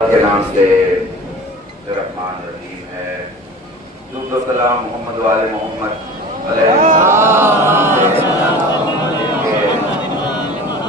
کے نام سے رحمان رحیم ہے. درود و سلام محمد والے محمد علیہ جن کے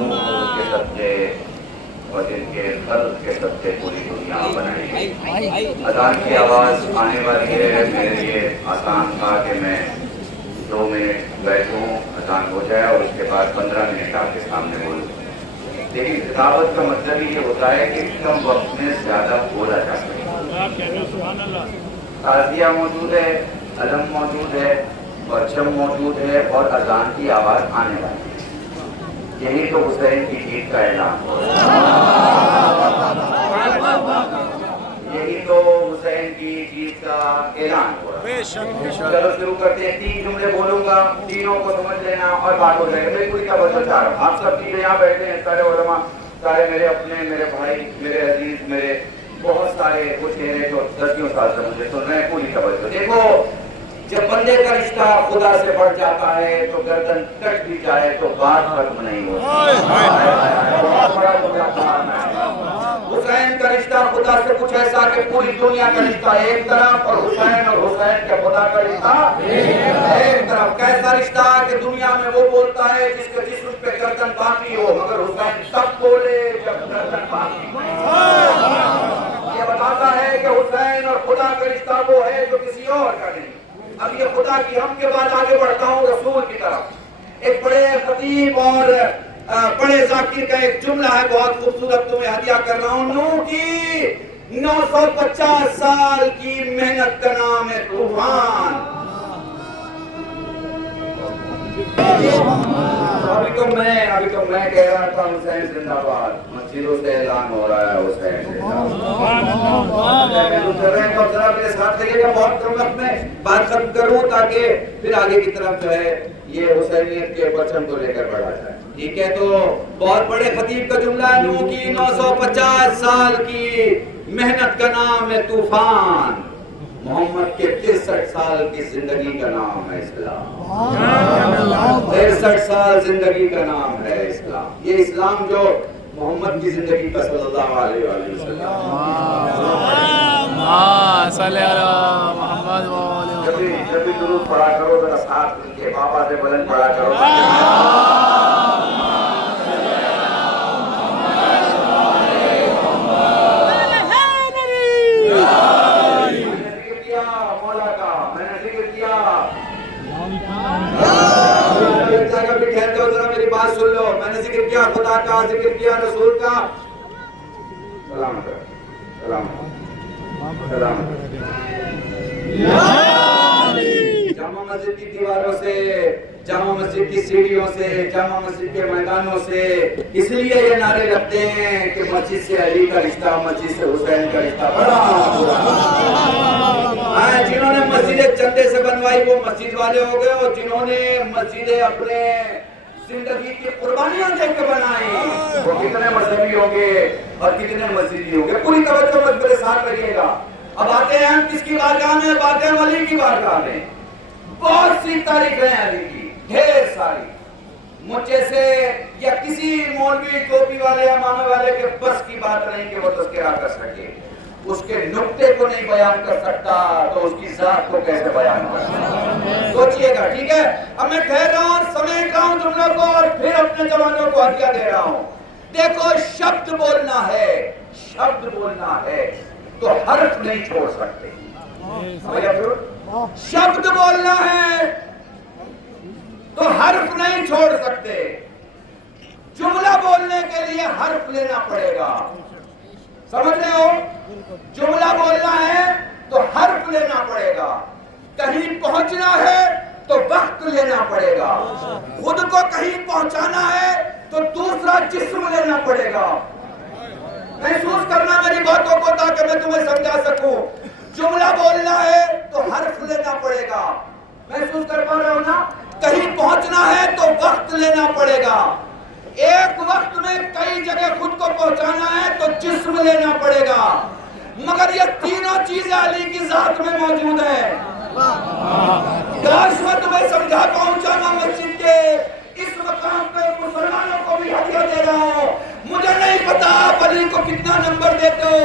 نور کے صدقے اور جن کے خلق کے صدقے پوری دنیا بنائی گئی. اذان کی آواز آنے والی ہے. میرے لیے آسان تھا کہ میں 2 منٹ بیٹھوں، اذان ہو جائے اور اس کے بعد 15 منٹ آپ کے سامنے بولوں. لیکن خطابت کا مطلب یہ ہوتا ہے کہ کم وقت میں زیادہ بولا جا سکے. تعزیہ موجود ہے، علم موجود ہے، پرچم موجود ہے اور اذان کی آواز آنے والی ہے. یہی تو حسین کی جیت کا اعلان ہو رہا ہے. یہی تو حسین کی جیت کا اعلان ہو رہا ہے. چلو شروع کرتے ہیں. 3 جملے بولوں گا، تینوں کو سمجھ لینا اور بات ہو جائے گا. میں کوئی کا بدل چاہ رہا ہوں. آپ سب چیزیں یہاں بیٹھے ہیں، سارے علماء، سارے میرے اپنے، میرے بھائی، میرے عزیز، میرے بہت سارے وہ چہرے جو 10 سال سے مجھے سن رہے ہیں. پوری توجہ. دیکھو، جب بندے کا رشتہ خدا سے بڑھ جاتا ہے تو گردن کٹ بھی جائے تو بات ختم نہیں ہوتی. بہت بڑا کام ہے. حسین کا رشتہ خدا سے کچھ ایسا کہ پوری دنیا کا رشتہ ایک طرف اور حسین کے خدا کا رشتہ ایک طرف. کیسا رشتہ کہ دنیا میں وہ بولتا ہے جس کے جسم پہ گردن باقی ہو، مگر حسین تب بولے جب گردن باقی ہو. یہ بتاتا ہے کہ حسین اور خدا کا رشتہ وہ ہے جو کسی اور کا نہیں. اب یہ خدا کی ہم کے بعد آگے بڑھتا ہوں رسول کی طرف. ایک بڑے خطیب اور بڑے ذاکر کا ایک جملہ ہے، بہت خوبصورت، تمہیں ہدیہ کر رہا ہوں. نو کی 950 سال کی محنت کا نام ہے طوفان. ابھی تو میں کہہ رہا تھا حسین زندہ باد. مسجدوں سے اعلان ہو رہا ہے حسین ذرا میرے ساتھ لگے گا. بہت کم وقت میں بات ختم کروں تاکہ پھر آگے کی طرف جو ہے یہ حسینیت کے پرچم کو لے کر بڑھا جائے. ٹھیک ہے، تو بہت بڑے خطیب کا جملہ ہے. نو کی 950 سال کی محنت کا نام ہے طوفان. محمد کے 63 سال کی زندگی کا نام ہے اسلام. 63 سال زندگی کا نام ہے اسلام. یہ اسلام جو محمد کی زندگی کا صلی اللہ علیہ وسلم. جب بھی درود پڑھا کرو ذرا ساتھ مل کے بابا سے بلند پڑھا کرو. میری بات سن لو. میں نے ذکر کیا خدا کا، ذکر کیا رسول کا. سلام سلام سلام. جامع مسجد کی دیواروں سے، جامع مسجد کی سیڑھیوں سے، جامع مسجد کے میدانوں سے اس لیے یہ نعرے لگتے ہیں کہ مسجد سے علی کا رشتہ، مسجد سے حسین کا رشتہ بڑا برا. جنہوں نے مسجدیں چندے سے بنوائی وہ مسجد والے ہو گئے، اور جنہوں نے مسجدیں اپنے زندگی کی قربانیاں دے کے بنائی وہ کتنے مذہبی ہوں گے اور کتنے مسجدی ہوں گے. پوری توجہ مت میرے ساتھ رکھیے گا. اب آتے ہیں کس کی بارگاہ میں؟ آتے ہیں علی کی بارگاہ میں. بہت سی تاریخیں ہیں علی کی، ڈھیر ساری. مجھے سے یا کسی مولوی ٹوپی والے یا مامے والے کے بس کی بات نہیں کہ وہ تذکرہ کر سکے. اس کے نقطے کو نہیں بیان کر سکتا تو اس کی ذات کو کیسے بیان کر سکتا؟ سوچئے گا. ٹھیک ہے، اب میں ٹھہر رہا ہوں، سمیٹ رہا ہوں جملوں کو اور پھر اپنے جوانوں کو ہدیہ دے رہا ہوں. دیکھو، شبد بولنا ہے، شبد بولنا ہے تو حرف نہیں چھوڑ سکتے. شبد بولنا ہے تو حرف نہیں چھوڑ سکتے. جملہ بولنے کے لیے حرف لینا پڑے گا. سمجھ رہے ہو؟ جملہ بولنا ہے تو حرف لینا پڑے گا. کہیں پہنچنا ہے تو وقت لینا پڑے گا. خود کو کہیں پہنچانا ہے تو دوسرا جسم لینا پڑے گا. محسوس کرنا میری باتوں کو تاکہ میں تمہیں سمجھا سکوں. جملہ بولنا ہے تو حرف لینا پڑے گا. محسوس کر پا رہے ہو نا؟ کہیں پہنچنا ہے تو وقت لینا پڑے گا. ایک وقت میں کئی جگہ خود کو پہنچانا ہے تو جسم لینا پڑے گا. مگر یہ تینوں چیزیں علی کی ذات میں موجود ہیں. کاش میں تمہیں سمجھا پاؤں. جامع مسجد کے اس مقام پہ مسلمانوں کو بھی ہدیہ دے رہا ہوں. مجھے نہیں پتا آپ علی کو کتنا نمبر دیتے ہو،